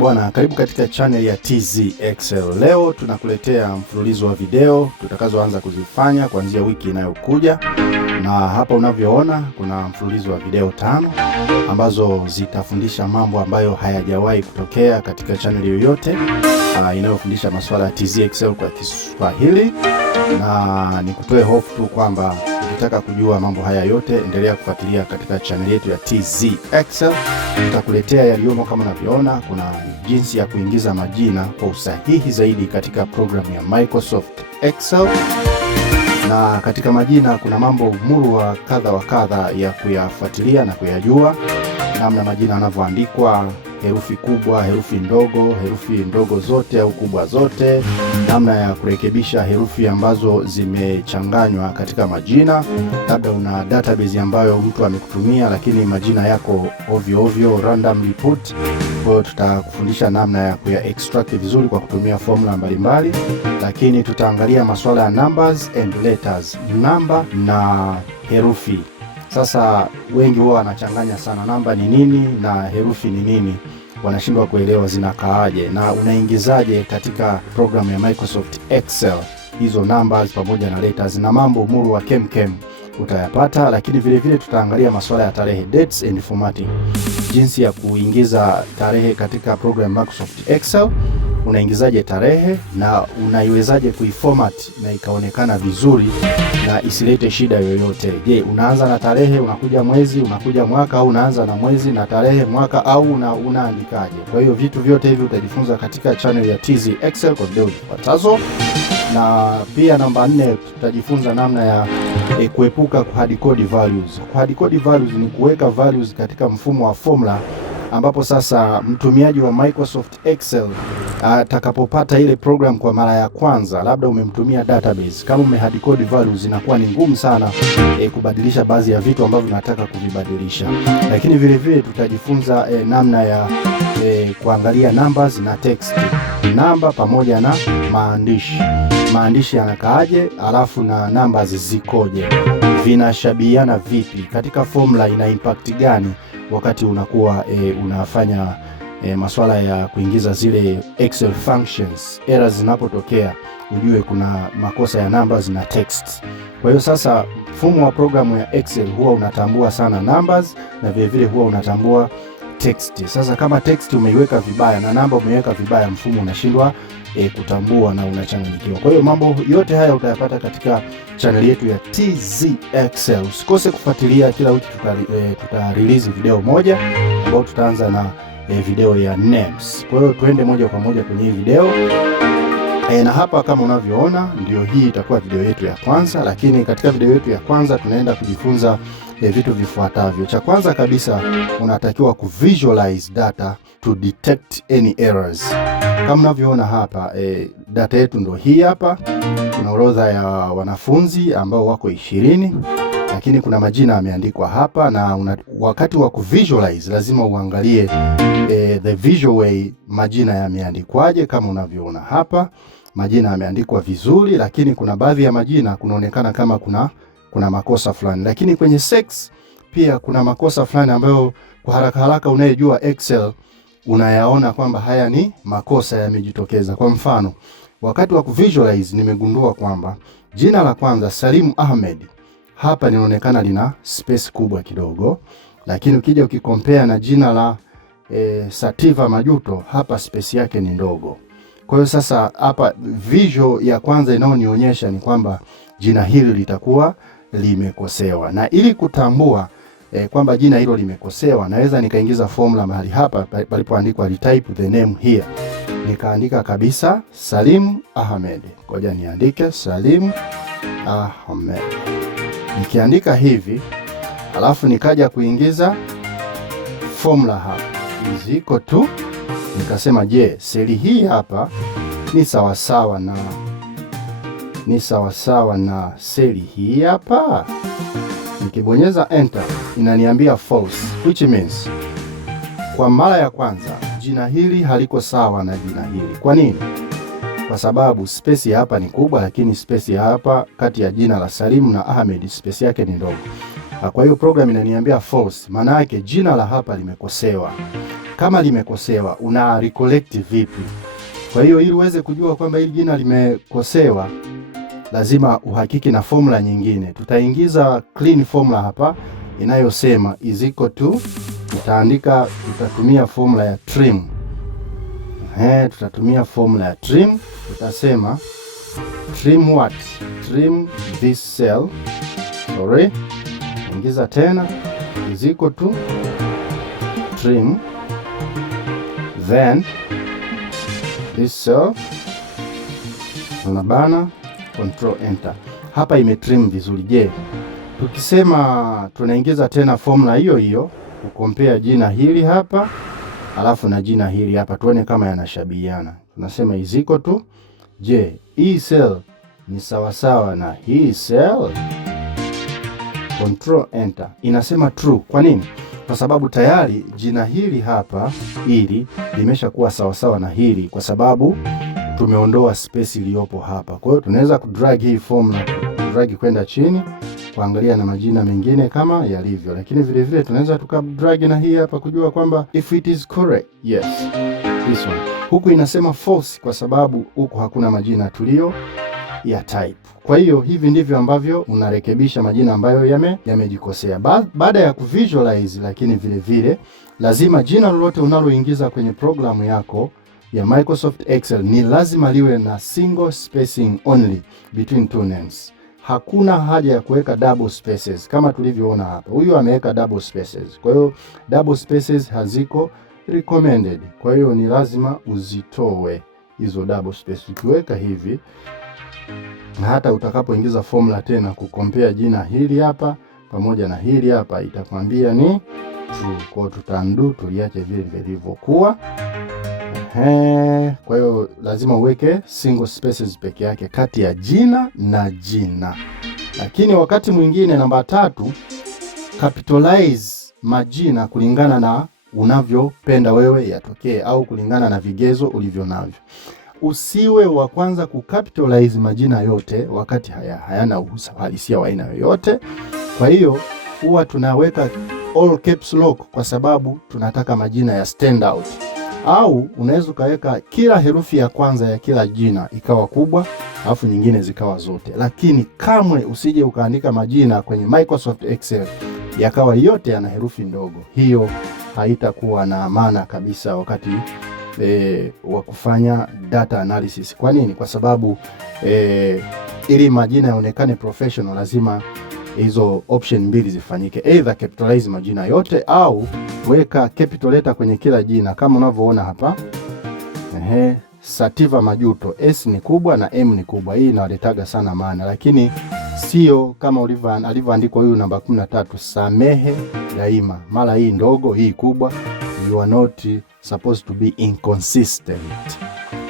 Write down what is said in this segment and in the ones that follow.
Bwana, karibu katika channel ya TZ Excel. Leo tunakuletea mfululizo wa video tutakazoanza kuzifanya kuanzia wiki inayokuja, na hapa unavyoona kuna mfululizo wa video 5 ambazo zitafundisha mambo ambayo hayajawahi kutokea katika channel yoyote inayofundisha masuala ya TZ Excel kwa Kiswahili, na nikutoe hofu tu kwamba ukitaka kujua mambo haya yote endelea kufuatilia katika channel yetu ya TZ Excel. Tutakuletea yaliyomo kama unavyoona. Kuna jinsi ya kuingiza majina kwa usahihi zaidi katika programu ya Microsoft Excel, na katika majina kuna mambo murwa kadha wa kadha ya kuyafuatilia na kuyajua, namna majina yanavyoandikwa, herufi kubwa, herufi ndogo zote au kubwa zote, namna ya kurekebisha herufi ambazo zimechanganywa katika majina. Labda una database ambayo mtu amekutumia lakini majina yako ovyo randomly put. Kwa hiyo tutakufundisha namna ya kuya extract vizuri kwa kutumia formula mbalimbali, lakini tutaangalia masuala ya numbers and letters, namba na herufi. Sasa wengi huwa wanachanganya sana namba ni nini na herufi ni nini, wanashindwa kuelewa zinakaaje na unaingizaje katika programu ya Microsoft Excel hizo numbers pamoja na letters, na mambo muru wa kemkem utayapata. Lakini vile vile tutaangalia masuala ya tarehe, dates and formatting, jinsi ya kuingiza tarehe katika programu ya Microsoft Excel. Unaingizaje tarehe na unaiwezaje kuiformat na ikaonekana vizuri na isilete shida yoyote. Je, unaanza na tarehe, unakuja mwezi, unakuja mwaka, au unaanza na mwezi na tarehe, mwaka, au unaandikaje? Kwa hiyo vitu vyote hivi utajifunza katika channel ya TZ Excel kwa video zifuatazo. Na pia namba 4 tutajifunza namna ya kuepuka hard code values. Hard code values ni kuweka values katika mfumo wa formula, ambapo sasa mtumiaji wa Microsoft Excel atakapopata ile program kwa mara ya kwanza, labda umemtumia database, kama hard code values inakuwa ni ngumu sana kubadilisha baadhi ya vitu ambavyo nataka kuvibadilisha. Lakini vile vile tutajifunza namna ya kuangalia numbers na text, namba pamoja na maandishi yanakaaje, alafu na numbers zikoje, vinashabihiana vipi katika formula, ina impact gani wakati unakuwa unafanya masuala ya kuingiza zile Excel functions. Errors zinapotokea ujue kuna makosa ya numbers na text. Kwa hiyo sasa mfumo wa programu ya Excel huwa unatambua sana numbers na vile vile huwa unatambua text. Sasa kama text umeiweka vibaya na namba umeiweka vibaya, mfumo unashindwa kutambua na unachanganyikiwa. Kwa hiyo mambo yote haya utayapata katika channel yetu ya TZ Excel. Usikose kufuatilia, kila wiki tuta release video moja ambayo tutaanza na video ya names. Kwa hiyo tuende moja kwa moja kwenye hii video. Na hapa kama unavyoona ndio hii itakuwa video yetu ya kwanza, lakini katika video yetu ya kwanza tunaenda kujifunza vitu vifuatavyo. Cha kwanza kabisa, unatakiwa kuvisualize data to detect any errors. Kama unavyoona hapa data yetu ndio hii hapa. Kuna orodha ya wanafunzi ambao wako 20, lakini kuna majina yameandikwa hapa, na wakati wa kuvisualize lazima uangalie the visual way, majina yameandikwaje. Kama unavyoona hapa majina yameandikwa vizuri, lakini kuna baadhi ya majina kunaonekana kama kuna makosa fulani, lakini kwenye sex pia kuna makosa fulani ambayo kwa haraka unayejua Excel unayaona kwamba haya ni makosa yamejitokeza. Kwa mfano, wakati wa kuvisualize nimegundua kwamba jina la kwanza Salim Ahmed hapa linaonekana lina space kubwa kidogo, lakini ukija ukikompare na jina la Sativa Majuto hapa space yake ni ndogo. Kwa hiyo sasa hapa visual ya kwanza inaonionyesha ni kwamba jina hili litakuwa limekosewa, na ili kutambua kwamba jina hilo limekosewa, naweza nikaingiza formula mahali hapa palipoandikwa retype the name here, nikaandika kabisa Salim Ahmed. Ngoja niandike Salim Ahmed. Nikiandika hivi alafu nikaja kuingiza formula hapa ziko tu, nikasema je, seli hii hapa ni sawasawa na seli hii hapa. Nikibonyeza enter inaniambia false, which means kwa mara ya kwanza jina hili haliko sawa na jina hili. Kwa nini? Kwa sababu space ya hapa ni kubwa, lakini space ya hapa kati ya jina la Salim na Ahmed space yake ni ndogo. Kwa hiyo program inaniambia false, maana yake jina la hapa limekosewa. kama limekosewa una recollect vipi? Kwa hiyo ili uweze kujua kwamba hili jina limekosewa, lazima uhakiki na formula nyingine. Tutaingiza clean formula hapa inayosema is equal to, tutatumia formula ya trim. Tutatumia formula ya trim. Tutasema trim what? Trim this cell. Sorry. Ingiza tena is equal to trim then this cell, unabana, control enter. Hapa imetrim vizuri. Je, tukisema tunaingiza tena formula hiyo hiyo kukompea jina hili hapa alafu na jina hili hapa, tuone kama yanashabihiana. Tunasema is equal to, je, hii cell ni sawasawa na hii cell? Control enter. Inasema true. Kwa nini? Kwa sababu tayari jina hili hapa hili limesha kuwa sawasawa na hili, kwa sababu tumeondoa space iliyopo hapa. Kwa hiyo tunaweza kudrag hii formula, kudrag kwenda chini kuangalia na majina mengine kama yalivyo, lakini vile vile tunaweza tukadrag na hii hapa kujua kwamba if it is correct. Yes, this one. Huku inasema false kwa sababu huku hakuna majina tulio ya type. Kwa hiyo hivi ndivyo ambavyo unarekebisha majina ambayo yamejikosea. Baada ya kuvisualize, lakini vile vile lazima jina lolote unaloingiza kwenye programu yako ya Microsoft Excel ni lazima liwe na single spacing only between two names. Hakuna haja ya kuweka double spaces kama tulivyoona hapa. Huyu ameweka double spaces. Kwa hiyo double spaces haziko recommended. Kwa hiyo ni lazima uzitoe hizo double spaces. Ukiweka hivi, na hata utakapoingiza formula tena kukompea jina hili hapa pamoja na hili hapa, itakwambia ni true. Kwa hiyo tutaundo, tuliache vile vilivyokuwa. Kwa hiyo lazima uweke single spaces peke yake kati ya jina na jina. Lakini wakati mwingine, namba 3, capitalize majina kulingana na unavyopenda wewe yatokee au kulingana na vigezo ulivyo navyo. Usiwe wa kwanza kucapitalize majina yote wakati hayana uhalisia wa aina yoyote. Kwa hiyo huwa tunaweka all caps lock kwa sababu tunataka majina ya stand out. Au unaweza ukaweka kila herufi ya kwanza ya kila jina ikawa kubwa alafu nyingine zikawa zote, lakini kamwe usije ukaandika majina kwenye Microsoft Excel yakawa yote yana herufi ndogo. Hiyo haitakuwa na maana kabisa wakati wa kufanya data analysis. Kwa nini? Kwa sababu ili majina yaonekane professional lazima hizo option mbili zifanyike, either capitalize majina yote au weka capital letter kwenye kila jina kama unavyoona hapa. Sativa Majuto, S ni kubwa na M ni kubwa. Hii inaletaga sana maana, lakini sio kama alivyoandikwa huyu namba 13, Samehe Daima. Mara hii ndogo, hii kubwa. You are not supposed to be inconsistent.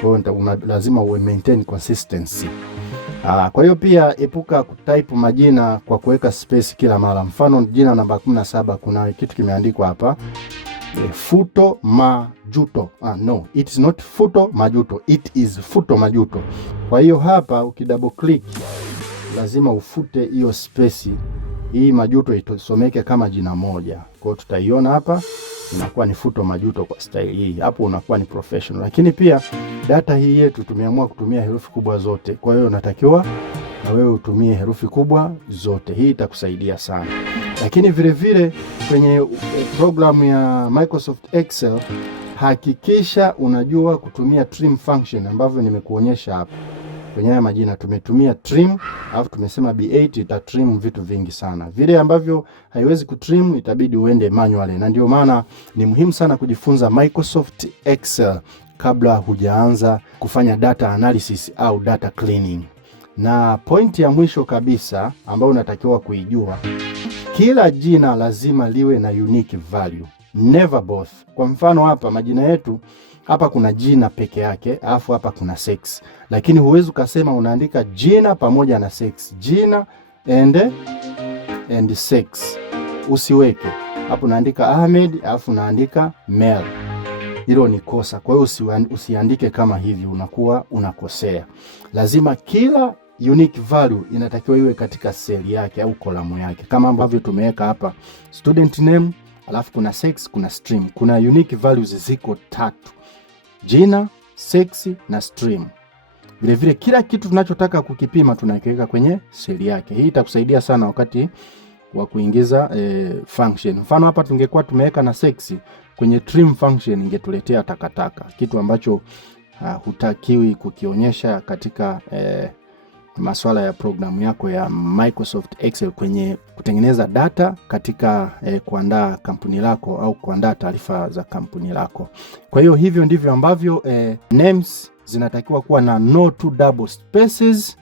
Kwa hiyo lazima uwe maintain consistency. Kwa hiyo pia epuka kutype majina kwa kuweka space kila mara. Mfano jina namba 17 kuna kitu kimeandikwa hapa, Futo Majuto. No, it is not Futo Majuto, it is Futo Majuto. Kwa hiyo hapa ukidouble click lazima ufute hiyo space. Hii Majuto itasomeke kama jina moja. Kwa hiyo tutaiona hapa inakuwa ni Futo Majuto kwa style hii. Hapo unakuwa ni professional. Lakini pia data hii yetu tumeamua kutumia herufi kubwa zote. Kwa hiyo unatakiwa na wewe utumie herufi kubwa zote. Hii itakusaidia sana. Lakini vile vile kwenye programu ya Microsoft Excel hakikisha unajua kutumia trim function ambavyo nimekuonyesha hapa. Kwenye haya majina tumetumia trim, alafu tumesema B8 ita trim vitu vingi sana. Vile ambavyo haiwezi kutrim itabidi uende manually, na ndio maana ni muhimu sana kujifunza Microsoft Excel kabla hujaanza kufanya data analysis au data cleaning. Na point ya mwisho kabisa ambayo unatakiwa kuijua, kila jina lazima liwe na unique value, never both. Kwa mfano hapa majina yetu hapa kuna jina peke yake, alafu hapa kuna sex. Lakini huwezi ukasema unaandika jina pamoja na sex. Jina and sex. Usiweke. Hapo unaandika Ahmed, alafu unaandika male. Hilo ni kosa. Kwa hiyo usiandike kama hivi, unakuwa unakosea. Lazima kila unique value inatakiwa iwe katika cell yake au kolamu yake. Kama ambavyo tumeweka hapa student name, alafu kuna sex, kuna stream. Kuna unique values ziko 3: jina, sex na stream. Vile vile kila kitu tunachotaka kukipima tunakiweka kwenye seli yake. Hii itakusaidia sana wakati wa kuingiza function. Mfano hapa tungekuwa tumeweka na sex, kwenye trim function ingetuletea takataka, kitu ambacho hutakiwi kukionyesha katika masuala ya programu yako ya Microsoft Excel kwenye kutengeneza data katika kuandaa kampuni lako au kuandaa taarifa za kampuni lako. Kwa hiyo hivyo ndivyo ambavyo names zinatakiwa kuwa na no to double spaces,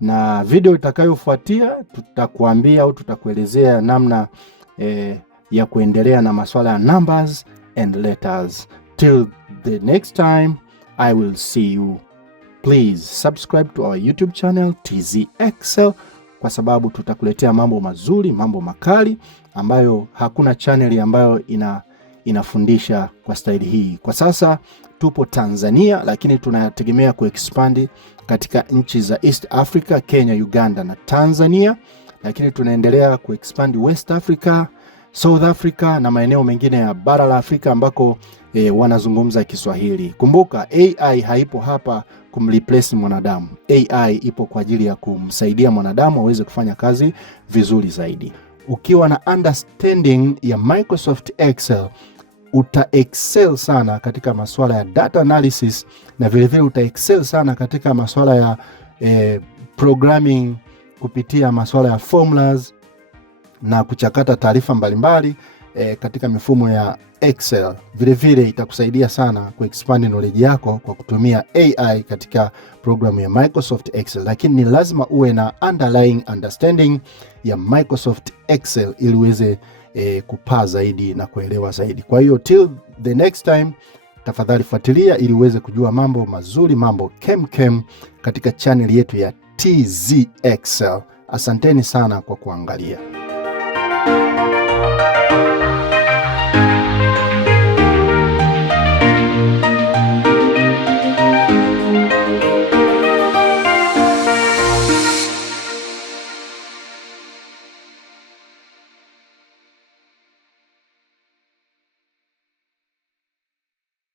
na video itakayofuatia tutakuambia au tutakuelezea namna ya kuendelea na masuala ya numbers and letters. Till the next time, I will see you. Please subscribe to our YouTube channel TZ Excel, kwa sababu tutakuletea mambo mazuri, mambo makali ambayo hakuna channel ambayo inafundisha kwa staili hii. Kwa sasa tupo Tanzania, lakini tunategemea kuexpand katika nchi za East Africa, Kenya, Uganda na Tanzania, lakini tunaendelea kuexpand West Africa, South Africa na maeneo mengine ya bara la Afrika ambako wanazungumza Kiswahili. Kumbuka AI haipo hapa kumreplace mwanadamu. AI ipo kwa ajili ya kumsaidia mwanadamu aweze kufanya kazi vizuri zaidi. Ukiwa na understanding ya Microsoft Excel, uta excel sana katika masuala ya data analysis, na vile vile uta excel sana katika masuala ya programming kupitia masuala ya formulas na kuchakata taarifa mbalimbali katika mifumo ya Excel. Vile vile itakusaidia sana kuexpand knowledge yako kwa kutumia AI katika programu ya Microsoft Excel, lakini ni lazima uwe na underlying understanding ya Microsoft Excel ili uweze kupaa zaidi na kuelewa zaidi. Kwa hiyo till the next time, tafadhali fuatilia ili uweze kujua mambo mazuri, mambo kem katika channel yetu ya TZ Excel. Asanteni sana kwa kuangalia.